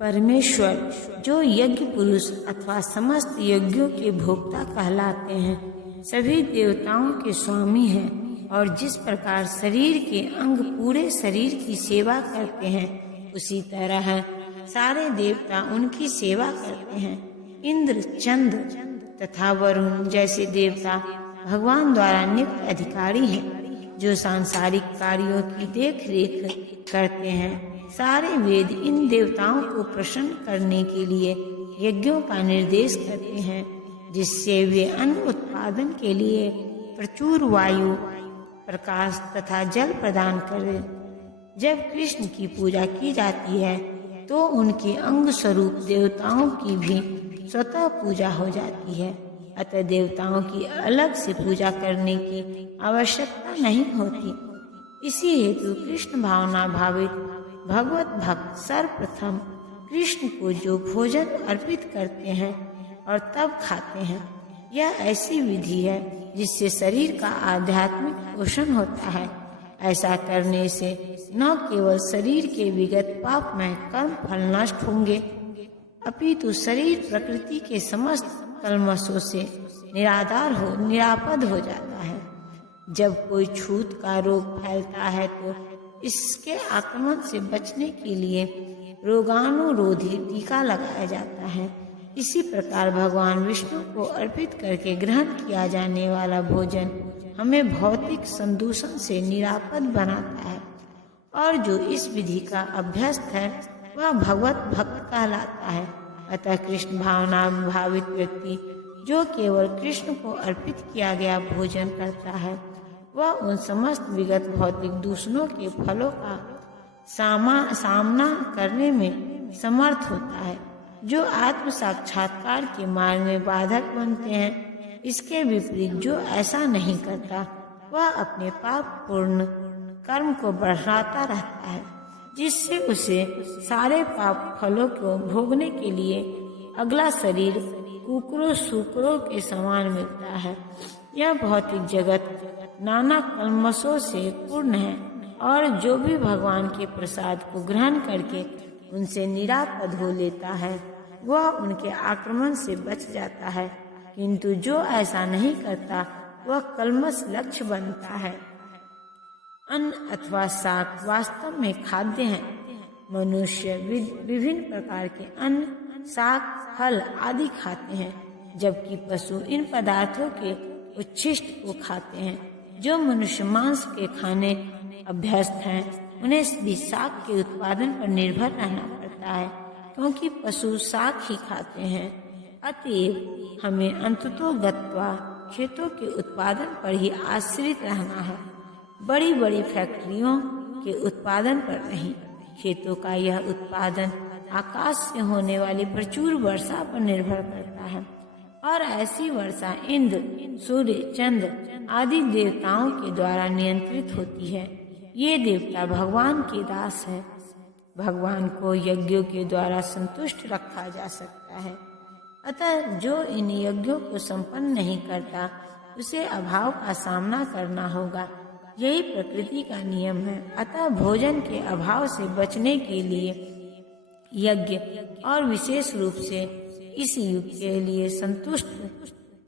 परमेश्वर जो यज्ञ पुरुष अथवा समस्त यज्ञों के भोक्ता कहलाते हैं, सभी देवताओं के स्वामी हैं और जिस प्रकार शरीर के अंग पूरे शरीर की सेवा करते हैं, उसी तरह सारे देवता उनकी सेवा करते हैं। इंद्र, चंद्र तथा वरुण जैसे देवता भगवान द्वारा नियुक्त अधिकारी हैं, जो सांसारिक कार्यों की देख रेख करते हैं। सारे वेद इन देवताओं को प्रसन्न करने के लिए यज्ञों का निर्देश करते हैं, जिससे वे अन्न उत्पादन के लिए प्रचुर वायु, प्रकाश तथा जल प्रदान करें। जब कृष्ण की पूजा की जाती है तो उनके अंग स्वरूप देवताओं की भी स्वतः पूजा हो जाती है। अतः देवताओं की अलग से पूजा करने की आवश्यकता नहीं होती। इसी हेतु कृष्ण भावना भावित भगवत भक्त सर्वप्रथम कृष्ण को जो भोजन अर्पित करते हैं और तब खाते हैं, यह ऐसी विधि है जिससे शरीर का आध्यात्मिक पोषण होता है। ऐसा करने से न केवल शरीर के विगत पापमय कर्म फल नष्ट होंगे, अपितु शरीर प्रकृति के समस्त कल्मशों से निरापद हो जाता है। जब कोई छूत का रोग फैलता है तो इसके आक्रमण से बचने के लिए रोगानुरोधी टीका लगाया जाता है। इसी प्रकार भगवान विष्णु को अर्पित करके ग्रहण किया जाने वाला भोजन हमें भौतिक संदूषण से निरापद बनाता है, और जो इस विधि का अभ्यस्त है वह भगवत भक्त कहलाता है। अतः कृष्ण भावना भावित व्यक्ति जो केवल कृष्ण को अर्पित किया गया भोजन करता है, वह उन समस्त विगत भौतिक दूषणों के फलों का सामना करने में समर्थ होता है, जो आत्म साक्षात्कार के मार्ग में बाधक बनते हैं। इसके विपरीत जो ऐसा नहीं करता, वह अपने पाप पूर्ण कर्म को बढ़ाता रहता है, जिससे उसे सारे पाप फलों को भोगने के लिए अगला शरीर कुकरों सूकरों के समान मिलता है। यह भौतिक जगत नाना कल्मशों से पूर्ण है, और जो भी भगवान के प्रसाद को ग्रहण करके उनसे निरापद हो लेता है, वह उनके आक्रमण से बच जाता है। किंतु जो ऐसा नहीं करता, वह कल्मश लक्ष्य बनता है। अन्न अथवा शाक वास्तव में खाद्य हैं। मनुष्य विभिन्न प्रकार के अन्न, शाक, फल आदि खाते हैं, जबकि पशु इन पदार्थों के उच्छिष्ट को खाते हैं। जो मनुष्य मांस के खाने अभ्यस्त हैं, उन्हें भी शाक के उत्पादन पर निर्भर रहना पड़ता है, क्योंकि पशु शाक ही खाते हैं। अतएव हमें अंततोगत्वा खेतों के उत्पादन पर ही आश्रित रहना है, बड़ी बड़ी फैक्ट्रियों के उत्पादन पर नहीं। खेतों का यह उत्पादन आकाश से होने वाली प्रचुर वर्षा पर निर्भर करता है, और ऐसी वर्षा इंद्र, सूर्य, चंद्र आदि देवताओं के द्वारा नियंत्रित होती है। ये देवता भगवान के दास है। भगवान को यज्ञों के द्वारा संतुष्ट रखा जा सकता है। अतः जो इन यज्ञों को संपन्न नहीं करता, उसे अभाव का सामना करना होगा। यही प्रकृति का नियम है। अतः भोजन के अभाव से बचने के लिए यज्ञ, और विशेष रूप से इस युग के लिए संतुष्ट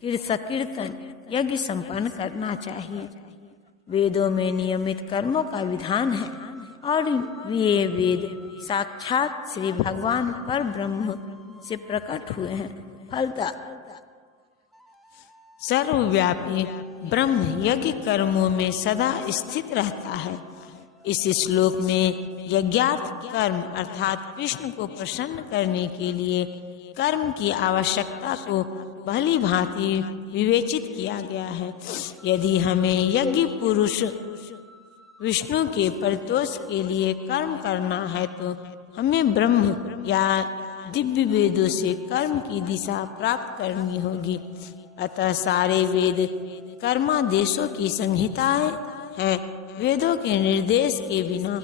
कीर्तन यज्ञ संपन्न करना चाहिए। वेदों में नियमित कर्मों का विधान है, और ये वेद साक्षात श्री भगवान पर ब्रह्म से प्रकट हुए हैं। फलतः सर्वव्यापी ब्रह्म यज्ञ कर्मों में सदा स्थित रहता है। इस श्लोक में यज्ञार्थ कर्म अर्थात कृष्ण को प्रसन्न करने के लिए कर्म की आवश्यकता को भली भांति विवेचित किया गया है। यदि हमें यज्ञ पुरुष विष्णु के परितोष के लिए कर्म करना है, तो हमें ब्रह्म या दिव्य वेदों से कर्म की दिशा प्राप्त करनी होगी। अतः सारे वेद कर्मादेशों की संहिताएं हैं। वेदों के निर्देश के बिना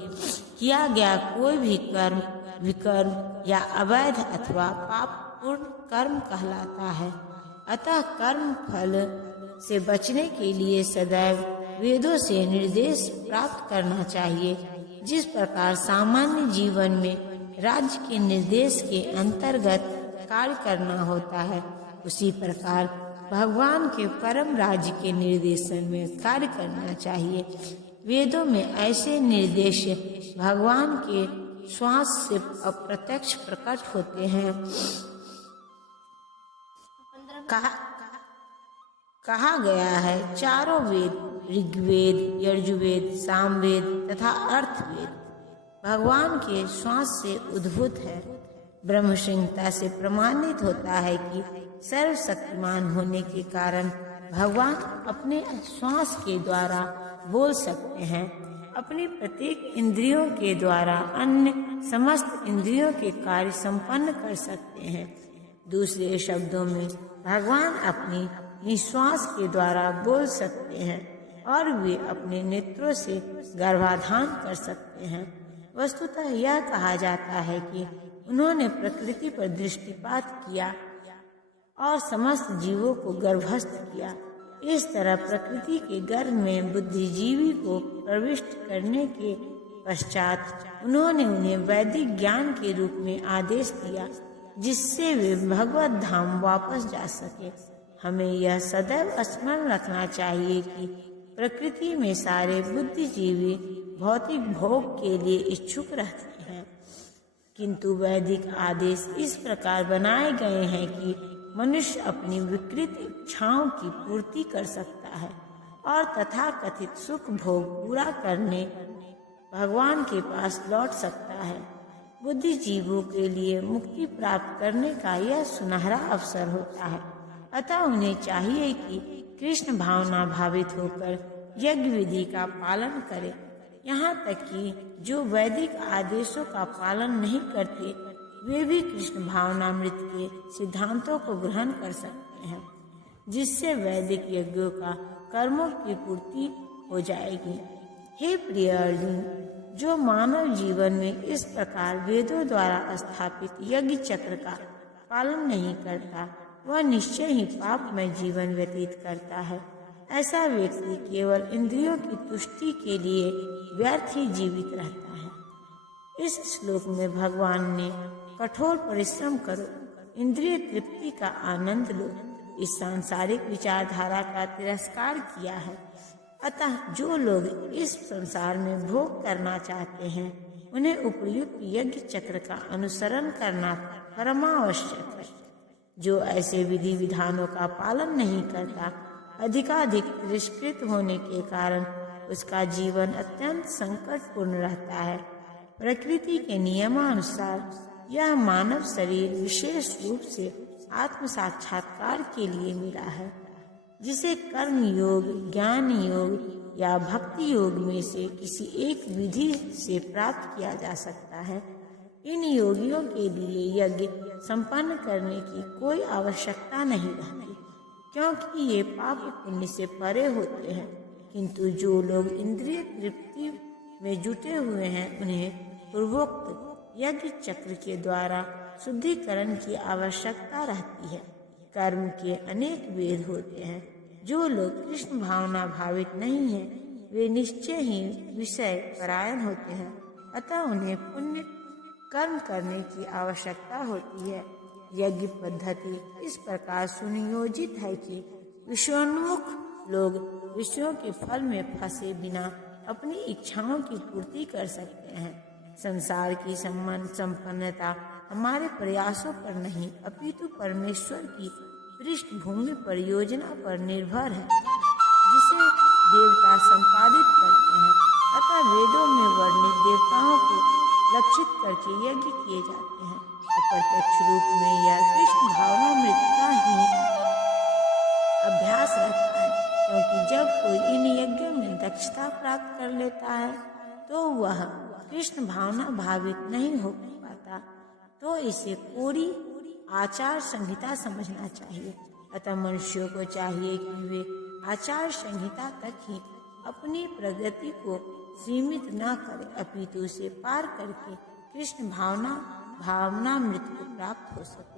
किया गया कोई भी कर्म विकर्म या अवैध अथवा पापपूर्ण कर्म कहलाता है। अतः कर्म फल से बचने के लिए सदैव वेदों से निर्देश प्राप्त करना चाहिए। जिस प्रकार सामान्य जीवन में राज्य के निर्देश के अंतर्गत कार्य करना होता है, उसी प्रकार भगवान के परम राज्य के निर्देशन में कार्य करना चाहिए। वेदों में ऐसे निर्देश भगवान के श्वास से अप्रत्यक्ष प्रकट होते हैं। कहा गया है, चारों वेद ऋग्वेद, यजुर्वेद, सामवेद तथा अर्थवेद भगवान के श्वास से उद्भूत है। ब्रह्म संहिता से प्रमाणित होता है कि सर्वशक्तिमान होने के कारण भगवान अपने श्वास के द्वारा बोल सकते हैं। अपनी प्रत्येक इंद्रियों के द्वारा अन्य समस्त इंद्रियों के कार्य संपन्न कर सकते हैं। दूसरे शब्दों में भगवान अपनी निश्वास के द्वारा बोल सकते हैं और वे अपने नेत्रों से गर्भाधान कर सकते हैं। वस्तुतः यह कहा जाता है कि उन्होंने प्रकृति पर दृष्टिपात किया और समस्त जीवों को गर्भस्थ किया। इस तरह प्रकृति के गर्भ में बुद्धिजीवी को प्रविष्ट करने के पश्चात उन्होंने उन्हें वैदिक ज्ञान के रूप में आदेश दिया, जिससे वे भगवत धाम वापस जा सके। हमें यह सदैव स्मरण रखना चाहिए कि प्रकृति में सारे बुद्धिजीवी भौतिक भोग के लिए इच्छुक रहते हैं, किंतु वैदिक आदेश इस प्रकार बनाए गए हैं कि मनुष्य अपनी विकृत इच्छाओं की पूर्ति कर सकता है और तथाकथित सुख भोग पूरा करने भगवान के पास लौट सकता है। बुद्धिजीवों के लिए मुक्ति प्राप्त करने का यह सुनहरा अवसर होता है, अतः उन्हें चाहिए कि कृष्ण भावना भावित होकर यज्ञ विधि का पालन करें। यहाँ तक कि जो वैदिक आदेशों का पालन नहीं करते, वे भी कृष्ण भावनामृत के सिद्धांतों को ग्रहण कर सकते हैं, जिससे वैदिक यज्ञों का कर्मों की पूर्ति हो जाएगी। हे प्रिय अर्जुन, जो मानव जीवन में इस प्रकार वेदों द्वारा स्थापित यज्ञ चक्र का पालन नहीं करता, वह निश्चय ही पापमय जीवन व्यतीत करता है। ऐसा व्यक्ति केवल इंद्रियों की तुष्टि के लिए व्यर्थ ही जीवित रहता है। इस श्लोक में भगवान ने कठोर परिश्रम करो, इंद्रिय तृप्ति का आनंद लो, इस सांसारिक विचारधारा का तिरस्कार किया है। अतः जो लोग इस संसार में भोग करना चाहते हैं, उन्हें उपयुक्त यज्ञ चक्र का अनुसरण करना परमावश्यक है। जो ऐसे विधि विधानों का पालन नहीं करता, अधिकाधिक तिरस्कृत होने के कारण उसका जीवन अत्यंत संकटपूर्ण रहता है। प्रकृति के नियमानुसार यह मानव शरीर विशेष रूप से आत्म साक्षात्कार के लिए मिला है, जिसे कर्म योग, ज्ञान योग या भक्ति योग में से किसी एक विधि से प्राप्त किया जा सकता है। इन योगियों के लिए यज्ञ संपन्न करने की कोई आवश्यकता नहीं रहती, क्योंकि ये पाप पुण्य से परे होते हैं। किंतु जो लोग इंद्रिय तृप्ति में जुटे हुए हैं, उन्हें पूर्वोक्त यज्ञ चक्र के द्वारा शुद्धिकरण की आवश्यकता रहती है। कर्म के अनेक वेद होते हैं। जो लोग कृष्ण भावना भावित नहीं है, वे निश्चय ही विषय परायण होते हैं, अतः उन्हें पुण्य कर्म करने की आवश्यकता होती है। यज्ञ पद्धति इस प्रकार सुनियोजित है कि विषयोन्मुख लोग विषयों के फल में फंसे बिना अपनी इच्छाओं की पूर्ति कर सकते हैं। संसार की संपन्नता हमारे प्रयासों पर नहीं, अपितु परमेश्वर की पृष्ठभूमि परियोजना पर निर्भर है, जिसे देवता संपादित करते हैं। अतः वेदों में वर्णित देवताओं को लक्षित करके यज्ञ किए जाते हैं। अप्रत्यक्ष रूप में यह कृष्ण भावनामृत का ही अभ्यास रहता है, क्योंकि जब कोई इन यज्ञों में दक्षता प्राप्त कर लेता है, तो वह कृष्ण भावना भावित नहीं हो पाता, तो इसे कोरी आचार संहिता समझना चाहिए। अतः मनुष्यों को चाहिए कि वे आचार संहिता तक ही अपनी प्रगति को सीमित न करें, अपितु उसे पार करके कृष्ण भावनामृत को प्राप्त हो सके।